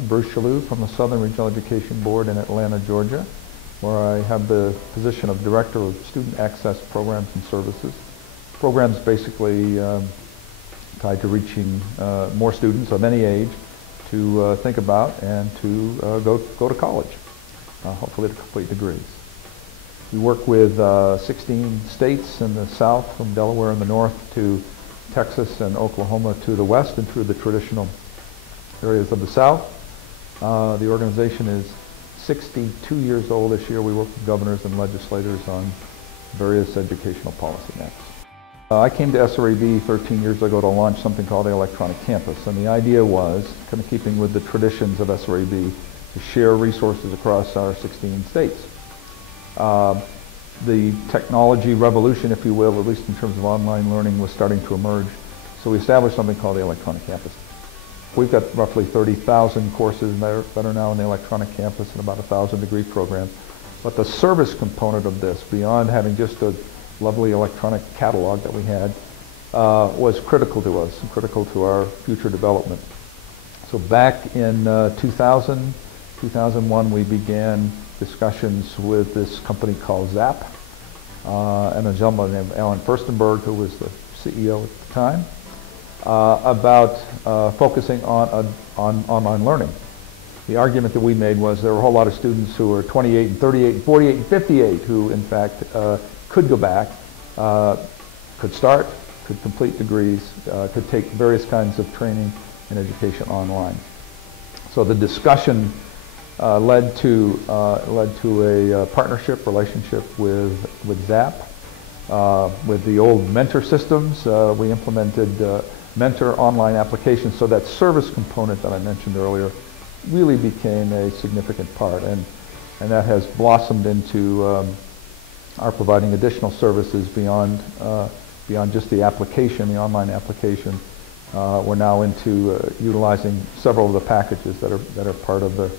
Bruce Shalhoub from the Southern Regional Education Board in Atlanta, Georgia, where I have the position of Director of Student Access Programs and Services. Programs basically tied to reaching more students of any age to think about and to go to college, hopefully to complete degrees. We work with 16 states in the south, from Delaware in the north to Texas and Oklahoma to the west and through the traditional areas of the south. The organization is 62 years old this year. We work with governors and legislators on various educational policy matters. I came to SREB 13 years ago to launch something called the Electronic Campus, and the idea was, kind of keeping with the traditions of SREB, to share resources across our 16 states. The technology revolution, if you will, at least in terms of online learning, was starting to emerge, so we established something called the Electronic Campus. We've got roughly 30,000 courses that are now in the Electronic Campus and about 1,000 degree programs. But the service component of this, beyond having just a lovely electronic catalog that we had, was critical to us and critical to our future development. So back in 2001, we began discussions with this company called ZAP and a gentleman named Alan Furstenberg, who was the CEO at the time, about focusing on online learning. The argument that we made was there were a whole lot of students who were 28 and 38 and 48 and 58 who in fact could go back, could start, could complete degrees, could take various kinds of training and education online. So the discussion led to a partnership relationship with ZAP. With the old mentor systems, we implemented mentor online applications, so that service component that I mentioned earlier really became a significant part, and that has blossomed into our providing additional services beyond just the application, the online application. We're now into utilizing several of the packages that are part of the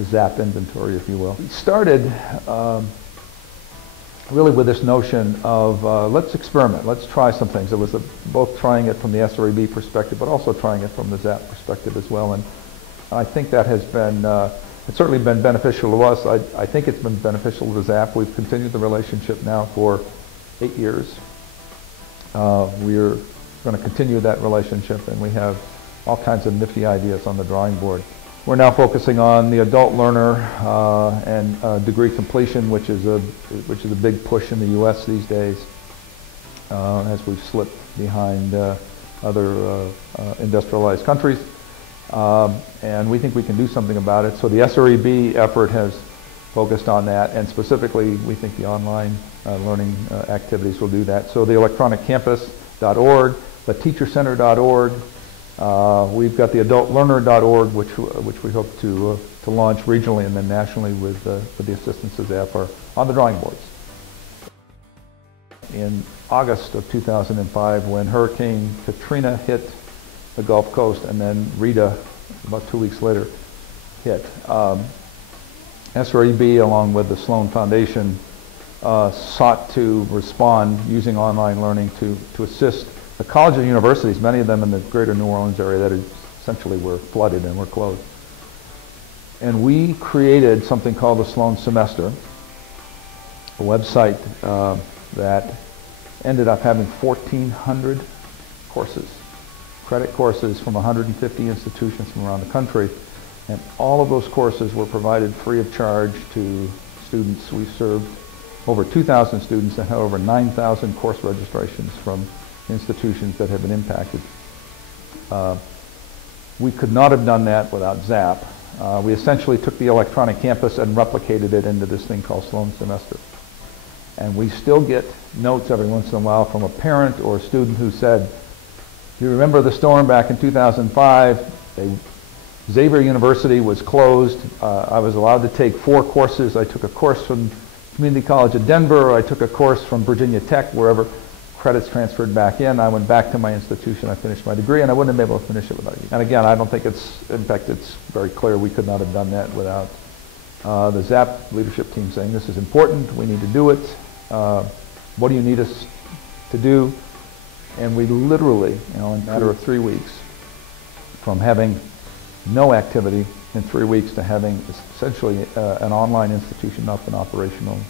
ZAP inventory, if you will. We started really with this notion of let's experiment, let's try some things. It was both trying it from the SREB perspective, but also trying it from the ZAP perspective as well. And I think that has been, it's certainly been beneficial to us. I think it's been beneficial to ZAP. We've continued the relationship now for 8 years. We're going to continue that relationship, and we have all kinds of nifty ideas on the drawing board. We're now focusing on the adult learner and degree completion, which is a big push in the U.S. these days, as we've slipped behind other industrialized countries. And we think we can do something about it. So the SREB effort has focused on that, and specifically we think the online learning activities will do that. So the electroniccampus.org, the teachercenter.org, we've got the adultlearner.org, which we hope to launch regionally and then nationally with the assistance of ZAP, are on the drawing boards. In August of 2005, when Hurricane Katrina hit the Gulf Coast and then Rita, about 2 weeks later, hit, SREB, along with the Sloan Foundation, sought to respond using online learning to assist the colleges and universities, many of them in the greater New Orleans area, that essentially were flooded and were closed. And we created something called the Sloan Semester, a website that ended up having 1,400 courses, credit courses from 150 institutions from around the country. And all of those courses were provided free of charge to students. We served over 2,000 students and had over 9,000 course registrations from institutions that have been impacted. We could not have done that without ZAP. We essentially took the Electronic Campus and replicated it into this thing called Sloan Semester. And we still get notes every once in a while from a parent or a student who said, "You remember the storm back in 2005? Xavier University was closed. I was allowed to take 4 courses. I took a course from Community College of Denver. I took a course from Virginia Tech," wherever. Credits transferred back in. I went back to my institution. I finished my degree, and I wouldn't have been able to finish it without you. And again, I don't think in fact, it's very clear we could not have done that without the ZAP leadership team saying, "This is important. We need to do it. What do you need us to do?" And we literally, in a matter of 3 weeks, from having no activity in 3 weeks to having essentially an online institution up and operational